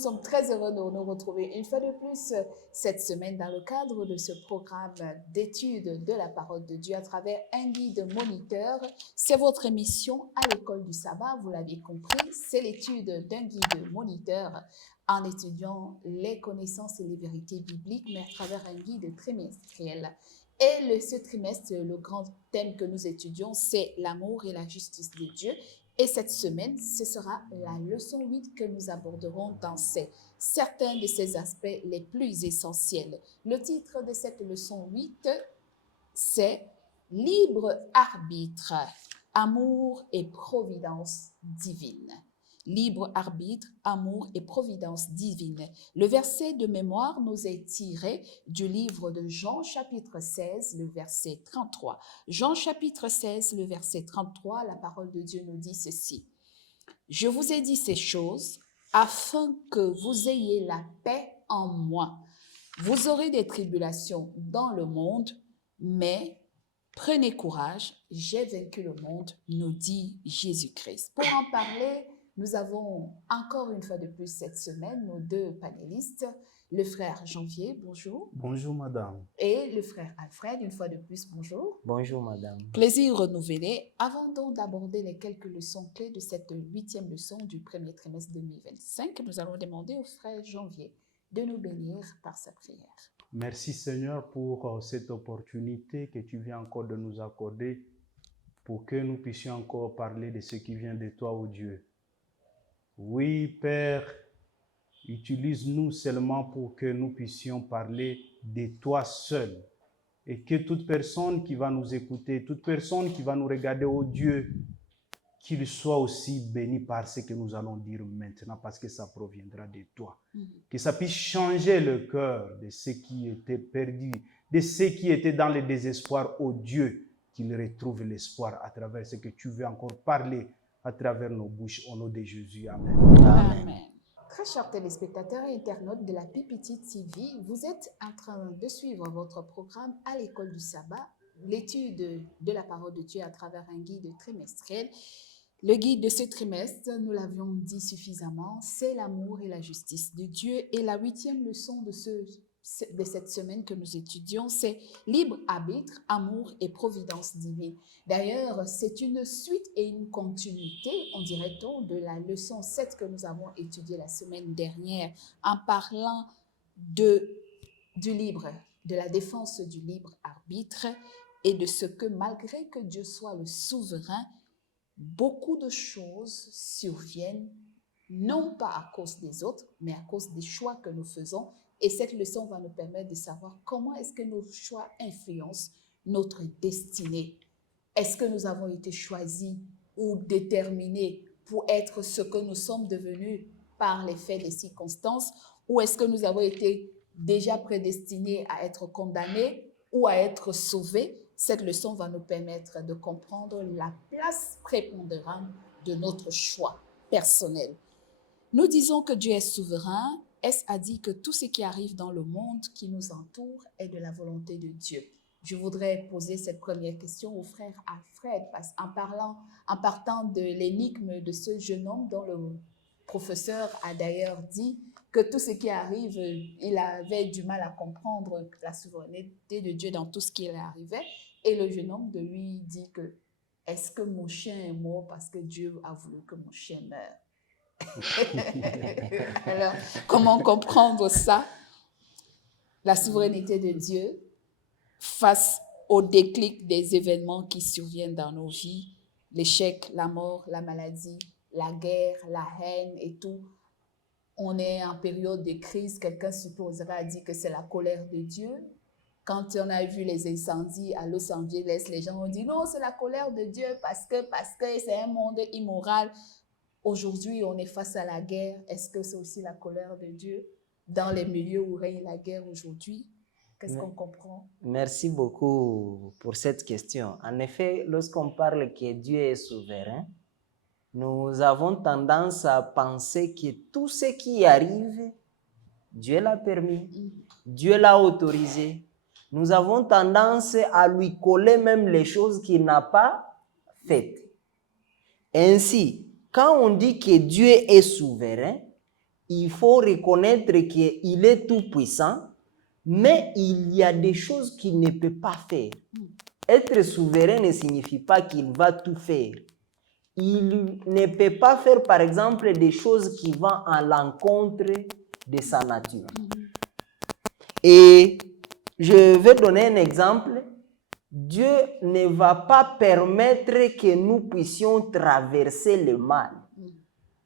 sommes très heureux de nous retrouver une fois de plus cette semaine dans le cadre de ce programme d'études de la parole de Dieu à travers un guide moniteur. C'est votre émission à l'école du sabbat, vous l'avez compris, c'est l'étude d'un guide moniteur en étudiant les connaissances et les vérités bibliques, mais à travers un guide trimestriel. Et ce trimestre, le grand thème que nous étudions, c'est l'amour et la justice de Dieu. Et cette semaine, ce sera la leçon 8 que nous aborderons dans certains de ces aspects les plus essentiels. Le titre de cette leçon 8, c'est « Libre arbitre, amour et providence divine ». Libre arbitre, amour et providence divine. Le verset de mémoire nous est tiré du livre de Jean chapitre 16, le verset 33. Jean chapitre 16, le verset 33, la parole de Dieu nous dit ceci. « Je vous ai dit ces choses afin que vous ayez la paix en moi. Vous aurez des tribulations dans le monde, mais prenez courage, j'ai vaincu le monde, nous dit Jésus-Christ. » Pour en parler, nous avons encore une fois de plus cette semaine nos deux panélistes, le frère Janvier, bonjour. Bonjour madame. Et le frère Alfred, une fois de plus, bonjour. Bonjour madame. Plaisir renouvelé. Avant donc d'aborder les quelques leçons clés de cette 8e leçon du premier trimestre 2025, nous allons demander au frère Janvier de nous bénir par sa prière. Merci Seigneur pour cette opportunité que tu viens encore de nous accorder pour que nous puissions encore parler de ce qui vient de toi, ô Dieu. Oui, Père, utilise-nous seulement pour que nous puissions parler de toi seul. Et que toute personne qui va nous écouter, toute personne qui va nous regarder, ô Dieu, qu'il soit aussi béni par ce que nous allons dire maintenant, parce que ça proviendra de toi. Que ça puisse changer le cœur de ceux qui étaient perdus, de ceux qui étaient dans le désespoir, ô Dieu, qu'ils retrouvent l'espoir à travers ce que tu veux encore parler à travers nos bouches, au nom de Jésus. Amen. Amen. Très chers téléspectateurs et internautes de la PPT TV, vous êtes en train de suivre votre programme à l'école du sabbat, l'étude de la parole de Dieu à travers un guide trimestriel. Le guide de ce trimestre, nous l'avions dit suffisamment, c'est l'amour et la justice de Dieu. Et la 8e leçon de cette semaine que nous étudions, c'est libre arbitre, amour et providence divine. D'ailleurs, c'est une suite et une continuité, on dirait-on, de la leçon 7 que nous avons étudiée la semaine dernière en parlant de la défense du libre arbitre et de ce que malgré que Dieu soit le souverain, beaucoup de choses surviennent, non pas à cause des autres, mais à cause des choix que nous faisons. Et cette leçon va nous permettre de savoir comment est-ce que nos choix influencent notre destinée. Est-ce que nous avons été choisis ou déterminés pour être ce que nous sommes devenus par les faits des circonstances, ou est-ce que nous avons été déjà prédestinés à être condamnés ou à être sauvés? Cette leçon va nous permettre de comprendre la place prépondérante de notre choix personnel. Nous disons que Dieu est souverain. Est-ce à dire que tout ce qui arrive dans le monde qui nous entoure est de la volonté de Dieu? Je voudrais poser cette première question au frère Alfred, parce en partant de l'énigme de ce jeune homme dont le professeur a d'ailleurs dit que tout ce qui arrive, il avait du mal à comprendre la souveraineté de Dieu dans tout ce qui lui arrivait. Et le jeune homme de lui dit que est-ce que mon chien est mort parce que Dieu a voulu que mon chien meure? Alors, comment comprendre ça? La souveraineté de Dieu face au déclic des événements qui surviennent dans nos vies, l'échec, la mort, la maladie, la guerre, la haine et tout. On est en période de crise, quelqu'un supposera dire que c'est la colère de Dieu. Quand on a vu les incendies à Los Angeles, les gens ont dit non, c'est la colère de Dieu parce que c'est un monde immoral. Aujourd'hui, on est face à la guerre. Est-ce que c'est aussi la colère de Dieu dans les milieux où règne la guerre aujourd'hui? Qu'est-ce qu'on comprend? Merci beaucoup pour cette question. En effet, lorsqu'on parle que Dieu est souverain, nous avons tendance à penser que tout ce qui arrive, Dieu l'a permis, Dieu l'a autorisé. Nous avons tendance à lui coller même les choses qu'il n'a pas faites. Ainsi, quand on dit que Dieu est souverain, il faut reconnaître qu'il est tout-puissant, mais il y a des choses qu'il ne peut pas faire. Être souverain ne signifie pas qu'il va tout faire. Il ne peut pas faire, par exemple, des choses qui vont à l'encontre de sa nature. Et je vais donner un exemple. Dieu ne va pas permettre que nous puissions traverser le mal.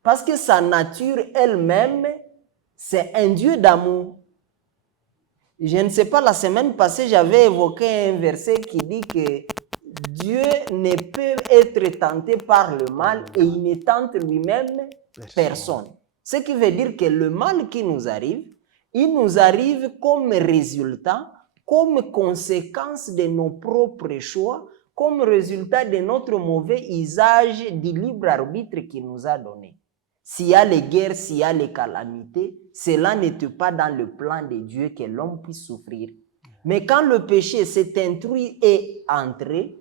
Parce que sa nature elle-même, c'est un Dieu d'amour. Je ne sais pas, la semaine passée, j'avais évoqué un verset qui dit que Dieu ne peut être tenté par le mal et il ne tente lui-même personne. Ce qui veut dire que le mal qui nous arrive, il nous arrive comme résultat, comme conséquence de nos propres choix, comme résultat de notre mauvais usage du libre arbitre qu'il nous a donné. S'il y a les guerres, s'il y a les calamités, cela n'était pas dans le plan de Dieu que l'homme puisse souffrir. Mais quand le péché s'est introduit et entré,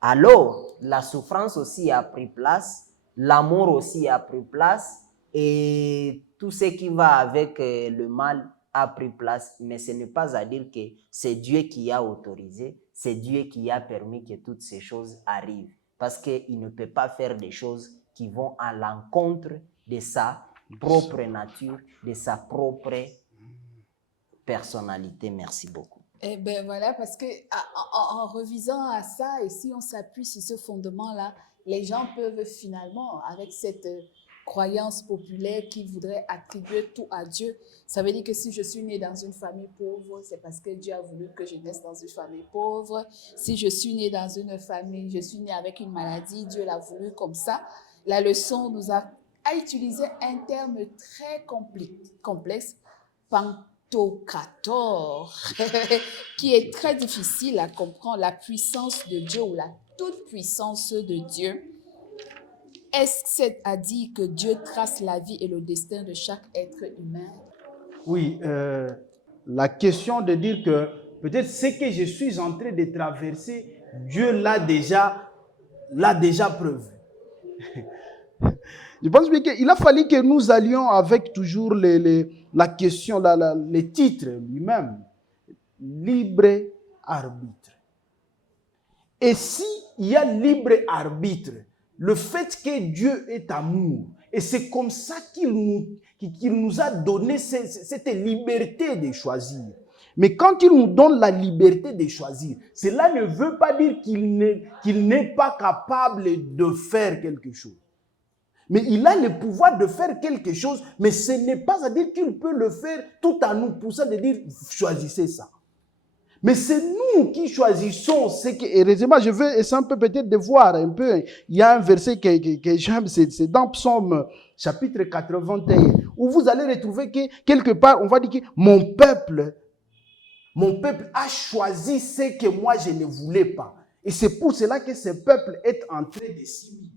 alors la souffrance aussi a pris place, l'amour aussi a pris place et tout ce qui va avec le mal a pris place. Mais ce n'est pas à dire que c'est Dieu qui a autorisé, c'est Dieu qui a permis que toutes ces choses arrivent. Parce qu'il ne peut pas faire des choses qui vont à l'encontre de sa propre nature, de sa propre personnalité. Merci beaucoup. Eh bien voilà, parce que en revisant à ça, et si on s'appuie sur ce fondement-là, les gens peuvent finalement, avec cette croyance populaire qui voudrait attribuer tout à Dieu, ça veut dire que si je suis née dans une famille pauvre, c'est parce que Dieu a voulu que je naisse dans une famille pauvre. Si je suis née dans une famille, je suis née avec une maladie, Dieu l'a voulu comme ça. La leçon nous a utilisé un terme très complexe, pantocator, qui est très difficile à comprendre, la puissance de Dieu ou la toute-puissance de Dieu. Est-ce que c'est à dire que Dieu trace la vie et le destin de chaque être humain? Oui, la question de dire que peut-être ce que je suis en train de traverser, Dieu l'a déjà prévu. Je pense bien qu'il a fallu que nous allions avec toujours la question, les titres lui-même. Libre arbitre. Et s'il y a libre arbitre, le fait que Dieu est amour, et c'est comme ça qu'il nous a donné cette liberté de choisir. Mais quand il nous donne la liberté de choisir, cela ne veut pas dire qu'il n'est pas capable de faire quelque chose. Mais il a le pouvoir de faire quelque chose, mais ce n'est pas à dire qu'il peut le faire tout en nous poussant de dire choisissez ça. Mais c'est nous qui choisissons ce que... Heureusement, je veux essayer un peu peut-être de voir un peu. Il y a un verset que j'aime, c'est dans Psaume chapitre 81, où vous allez retrouver que quelque part, on va dire que mon peuple a choisi ce que moi je ne voulais pas. Et c'est pour cela que ce peuple est en train de s'y.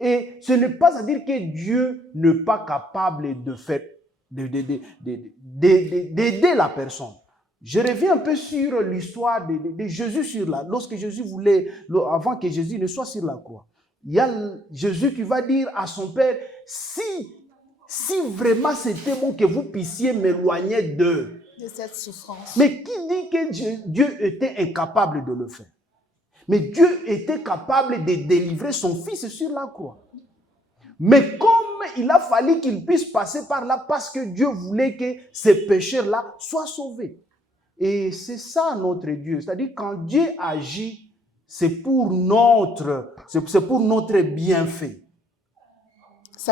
Et ce n'est pas à dire que Dieu n'est pas capable de faire, d'aider la personne. Je reviens un peu sur l'histoire de Jésus lorsque Jésus voulait, avant que Jésus ne soit sur la croix. Il y a Jésus qui va dire à son Père, si vraiment c'était bon que vous puissiez m'éloigner de cette souffrance. Mais qui dit que Dieu était incapable de le faire? Mais Dieu était capable de délivrer son fils sur la croix. Mais comme il a fallu qu'il puisse passer par là parce que Dieu voulait que ces pécheurs-là soient sauvés. Et c'est ça notre Dieu. C'est-à-dire quand Dieu agit, c'est pour notre bienfait.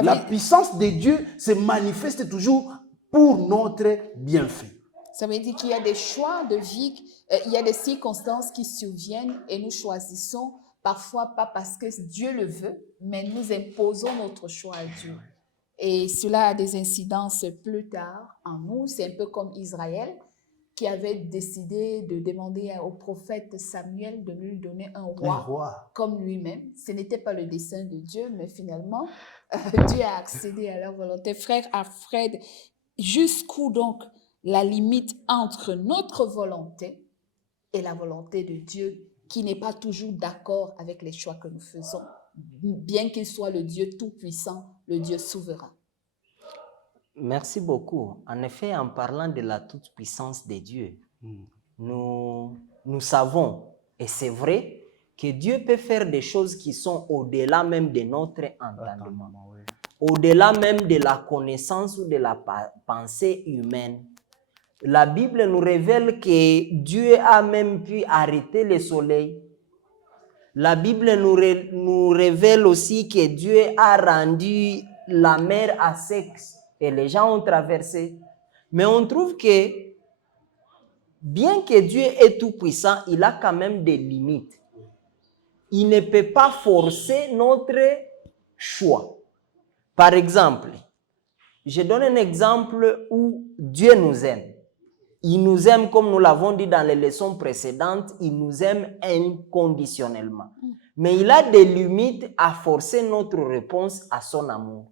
La puissance de Dieu se manifeste toujours pour notre bienfait. Ça veut dire qu'il y a des choix de vie, il y a des circonstances qui surviennent et nous choisissons parfois pas parce que Dieu le veut, mais nous imposons notre choix à Dieu. Et cela a des incidences plus tard en nous. C'est un peu comme Israël qui avait décidé de demander au prophète Samuel de lui donner un roi comme lui-même. Ce n'était pas le dessein de Dieu, mais finalement, Dieu a accédé à leur volonté. Frère Alfred, jusqu'où donc la limite entre notre volonté et la volonté de Dieu, qui n'est pas toujours d'accord avec les choix que nous faisons, bien qu'il soit le Dieu tout-puissant, le Dieu souverain? Merci beaucoup. En effet, en parlant de la toute-puissance de Dieu, nous savons, et c'est vrai, que Dieu peut faire des choses qui sont au-delà même de notre entendement, Oui. au-delà même de la connaissance ou de la pensée humaine. La Bible nous révèle que Dieu a même pu arrêter le soleil. La Bible nous révèle aussi que Dieu a rendu la mer à sec et les gens ont traversé. Mais on trouve que, bien que Dieu est tout-puissant, il a quand même des limites. Il ne peut pas forcer notre choix. Par exemple, je donne un exemple où Dieu nous aime. Il nous aime, comme nous l'avons dit dans les leçons précédentes, il nous aime inconditionnellement. Mais il a des limites à forcer notre réponse à son amour.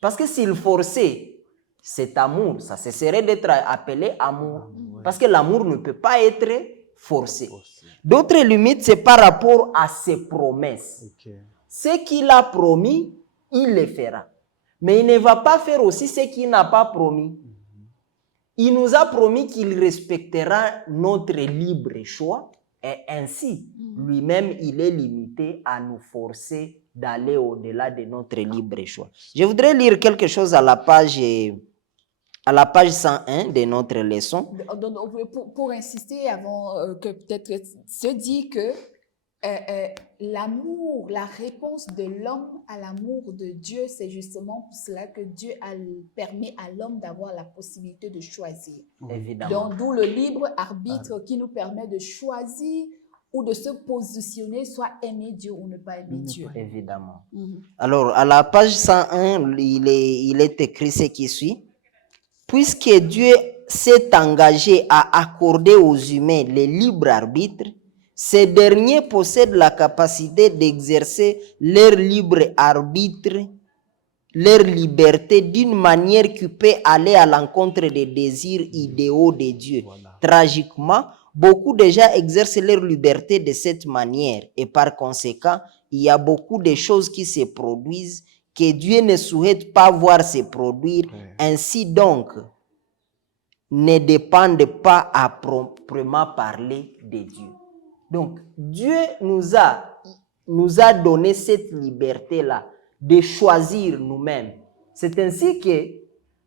Parce que s'il forçait cet amour, ça cesserait d'être appelé amour. Parce que l'amour ne peut pas être forcé. D'autres limites, c'est par rapport à ses promesses. Ce qu'il a promis, il le fera. Mais il ne va pas faire aussi ce qu'il n'a pas promis. Il nous a promis qu'il respectera notre libre choix et ainsi, lui-même, il est limité à nous forcer d'aller au-delà de notre libre choix. Je voudrais lire quelque chose à la page 101 de notre leçon. Donc, pour insister, avant que peut-être se dit que l'amour, la réponse de l'homme à l'amour de Dieu, c'est justement pour cela que Dieu permet à l'homme d'avoir la possibilité de choisir. Évidemment. Donc, d'où le libre arbitre qui nous permet de choisir ou de se positionner, soit aimer Dieu ou ne pas aimer Dieu. Évidemment. Alors, à la page 101, il est écrit ce qui suit. Puisque Dieu s'est engagé à accorder aux humains le libre arbitre, ces derniers possèdent la capacité d'exercer leur libre arbitre, leur liberté d'une manière qui peut aller à l'encontre des désirs idéaux de Dieu. Tragiquement, beaucoup de gens exercent leur liberté de cette manière et par conséquent, il y a beaucoup de choses qui se produisent que Dieu ne souhaite pas voir se produire. Ainsi donc, ne dépendent pas à proprement parler de Dieu. Donc, Dieu nous a donné cette liberté-là de choisir nous-mêmes. C'est ainsi que,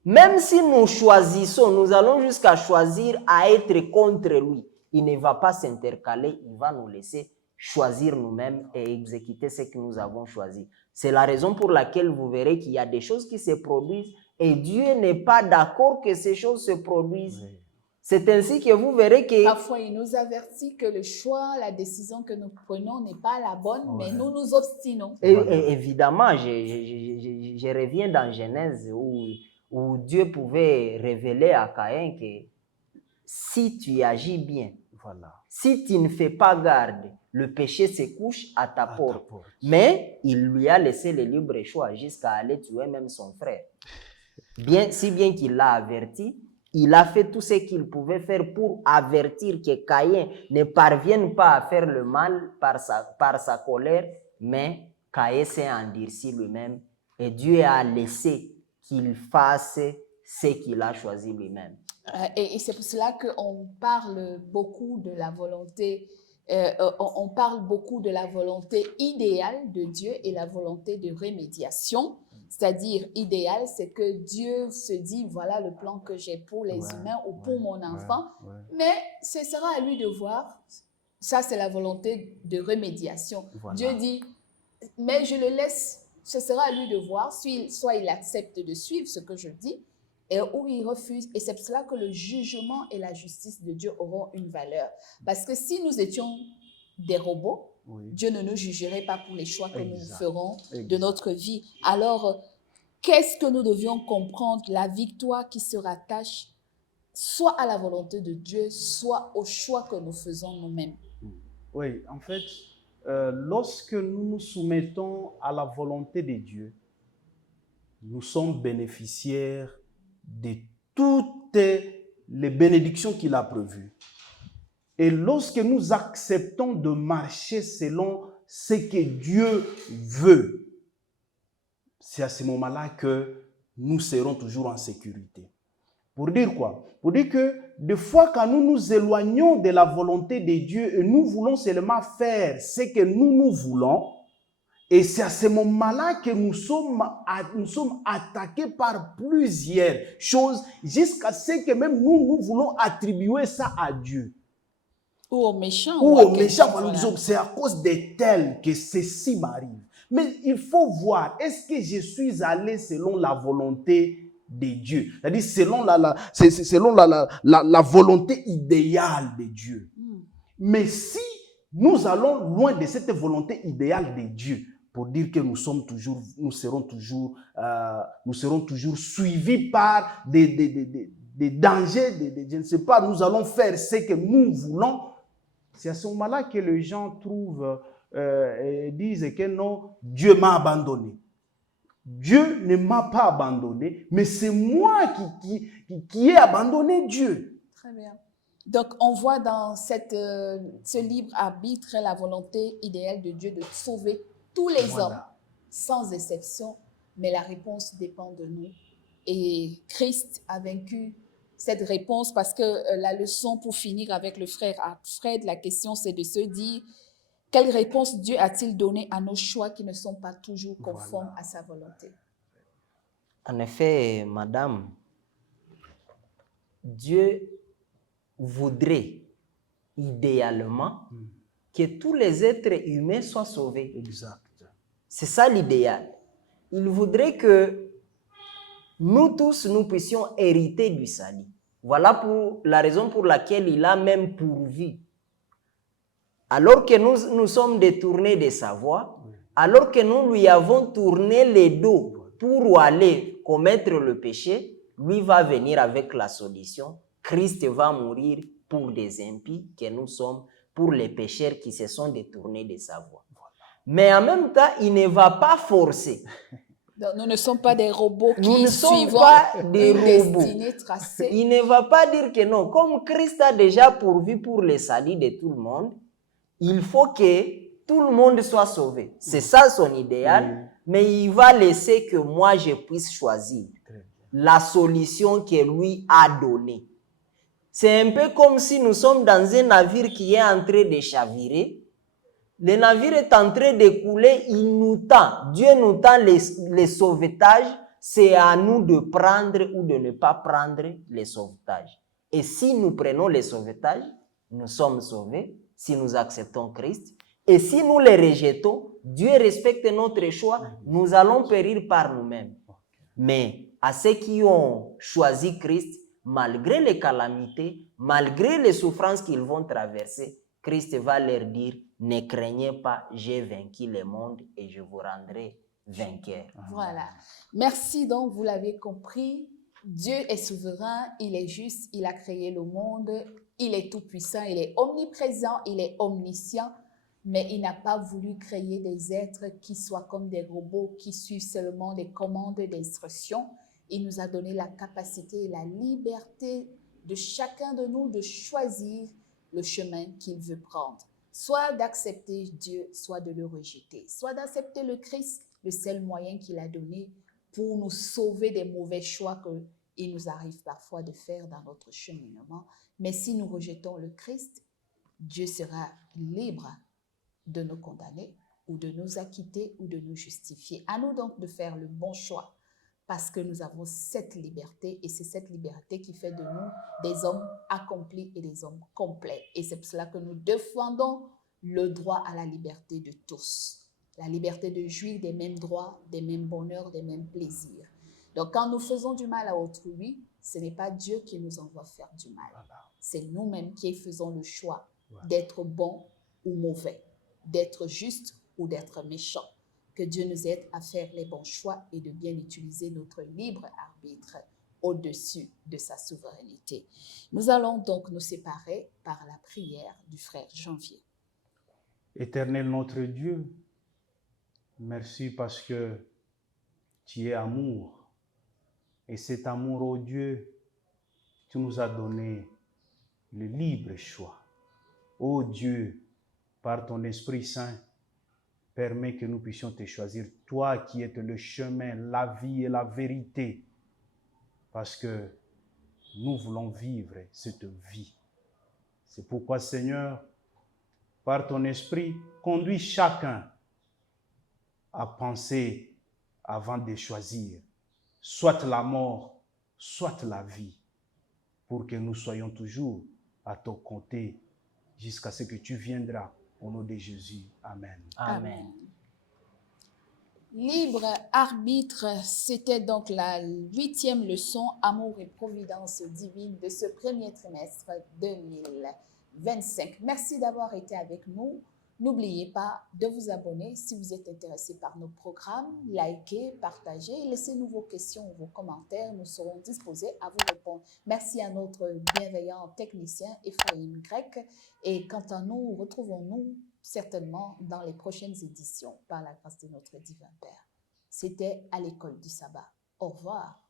même si nous choisissons, nous allons jusqu'à choisir à être contre lui, il ne va pas s'intercaler, il va nous laisser choisir nous-mêmes et exécuter ce que nous avons choisi. C'est la raison pour laquelle vous verrez qu'il y a des choses qui se produisent et Dieu n'est pas d'accord que ces choses se produisent. Oui. C'est ainsi que vous verrez que... Parfois, il nous avertit que le choix, la décision que nous prenons n'est pas la bonne, mais nous nous obstinons. Et évidemment, je reviens dans Genèse où Dieu pouvait révéler à Caïn que si tu agis bien, si tu ne fais pas garde, le péché se couche à ta porte. Mais il lui a laissé le libre choix jusqu'à aller tuer même son frère. Si bien qu'il l'a averti, il a fait tout ce qu'il pouvait faire pour avertir que Caïn ne parvienne pas à faire le mal par sa colère, mais Caïn s'est endurci lui-même et Dieu a laissé qu'il fasse ce qu'il a choisi lui-même. Et c'est pour cela qu'on parle beaucoup de la volonté, on parle beaucoup de la volonté idéale de Dieu et la volonté de remédiation. C'est-à-dire, idéal, c'est que Dieu se dit, voilà le plan que j'ai pour les humains ou pour mon enfant. Mais ce sera à lui de voir. Ça, c'est la volonté de remédiation. Dieu dit, mais je le laisse, ce sera à lui de voir. Soit il accepte de suivre ce que je dis, ou il refuse. Et c'est pour cela que le jugement et la justice de Dieu auront une valeur. Parce que si nous étions des robots, Dieu ne nous jugerait pas pour les choix que nous ferons de notre vie. Alors, qu'est-ce que nous devions comprendre? La victoire qui se rattache soit à la volonté de Dieu, soit au choix que nous faisons nous-mêmes. Oui, en fait, lorsque nous nous soumettons à la volonté de Dieu, nous sommes bénéficiaires de toutes les bénédictions qu'il a prévues. Et lorsque nous acceptons de marcher selon ce que Dieu veut, c'est à ce moment-là que nous serons toujours en sécurité. Pour dire quoi? Pour dire que des fois, quand nous nous éloignons de la volonté de Dieu et nous voulons seulement faire ce que nous voulons, et c'est à ce moment-là que nous sommes attaqués par plusieurs choses jusqu'à ce que même nous voulons attribuer ça à Dieu. Ou aux méchants. Ou aux à méchants, quelqu'un, nous voilà. disons, c'est à cause de tels que ceci m'arrive. Mais il faut voir, est-ce que je suis allé selon la volonté de Dieu? C'est-à-dire selon la volonté idéale de Dieu. Mais si nous allons loin de cette volonté idéale de Dieu, pour dire que nous serons toujours suivis par des dangers, je ne sais pas, nous allons faire ce que nous voulons. C'est à ce moment-là que les gens trouvent et disent que non, Dieu m'a abandonné. Dieu ne m'a pas abandonné, mais c'est moi qui ai abandonné Dieu. Très bien. Donc, on voit dans ce libre arbitre la volonté idéale de Dieu de sauver tous les hommes, sans exception, mais la réponse dépend de nous. Et Christ a vaincu cette réponse parce que la leçon, pour finir avec le frère Fred, la question c'est de se dire quelle réponse Dieu a-t-il donné à nos choix qui ne sont pas toujours conformes à sa volonté. En effet, madame, Dieu voudrait idéalement que tous les êtres humains soient sauvés. Exact. C'est ça l'idéal. Il voudrait que nous tous, nous puissions hériter du salut. Voilà pour la raison pour laquelle il a même pourvu. Alors que nous sommes détournés de sa voie, alors que nous lui avons tourné les dos pour aller commettre le péché, lui va venir avec la solution. Christ va mourir pour des impies que nous sommes, pour les pécheurs qui se sont détournés de sa voie. Mais en même temps, il ne va pas forcer. Donc, nous ne sommes pas des robots Nous qui ne sommes suivons pas des une robots. destinée tracée. Il ne va pas dire que non. Comme Christ a déjà pourvu pour le salut de tout le monde, il faut que tout le monde soit sauvé. C'est ça son idéal, mais il va laisser que moi je puisse choisir la solution que lui a donnée. C'est un peu comme si nous sommes dans un navire qui est en train de chavirer. Le navire est en train de couler, il nous tend. Dieu nous tend les sauvetages. C'est à nous de prendre ou de ne pas prendre les sauvetages. Et si nous prenons les sauvetages, nous sommes sauvés. Si nous acceptons Christ. Et si nous les rejetons, Dieu respecte notre choix. Nous allons périr par nous-mêmes. Mais à ceux qui ont choisi Christ, malgré les calamités, malgré les souffrances qu'ils vont traverser, Christ va leur dire, ne craignez pas, j'ai vaincu le monde et je vous rendrai vainqueur. Voilà. Merci donc, vous l'avez compris, Dieu est souverain, il est juste, il a créé le monde, il est tout-puissant, il est omniprésent, il est omniscient, mais il n'a pas voulu créer des êtres qui soient comme des robots, qui suivent seulement des commandes d'instruction. Il nous a donné la capacité et la liberté de chacun de nous de choisir le chemin qu'il veut prendre. Soit d'accepter Dieu, soit de le rejeter. Soit d'accepter le Christ, le seul moyen qu'il a donné pour nous sauver des mauvais choix qu'il nous arrive parfois de faire dans notre cheminement. Mais si nous rejetons le Christ, Dieu sera libre de nous condamner ou de nous acquitter ou de nous justifier. À nous donc de faire le bon choix parce que nous avons cette liberté et c'est cette liberté qui fait de nous des hommes accomplis et des hommes complets. Et c'est pour cela que nous défendons le droit à la liberté de tous. La liberté de jouir des mêmes droits, des mêmes bonheurs, des mêmes plaisirs. Donc quand nous faisons du mal à autrui, ce n'est pas Dieu qui nous envoie faire du mal. C'est nous-mêmes qui faisons le choix d'être bons ou mauvais, d'être juste ou d'être méchant. Que Dieu nous aide à faire les bons choix et de bien utiliser notre libre arbitre au-dessus de sa souveraineté. Nous allons donc nous séparer par la prière du frère Janvier. Éternel notre Dieu, merci parce que tu es amour. Et cet amour, ô Dieu, tu nous as donné le libre choix. Ô Dieu, par ton Esprit Saint, permets que nous puissions te choisir. Toi qui es le chemin, la vie et la vérité. parce que nous voulons vivre cette vie. C'est pourquoi, Seigneur, par ton esprit, conduis chacun à penser avant de choisir, soit la mort, soit la vie, pour que nous soyons toujours à ton côté jusqu'à ce que tu viendras. Au nom de Jésus. Amen. Amen. Libre arbitre, c'était donc la 8e leçon Amour et providence divine de ce premier trimestre 2025. Merci d'avoir été avec nous. N'oubliez pas de vous abonner si vous êtes intéressé par nos programmes. Likez, partagez, laissez-nous vos questions ou vos commentaires. Nous serons disposés à vous répondre. Merci à notre bienveillant technicien Ephraim Grec. Et quant à nous, retrouvons-nous certainement dans les prochaines éditions par la grâce de notre divin Père. C'était à l'école du sabbat. Au revoir.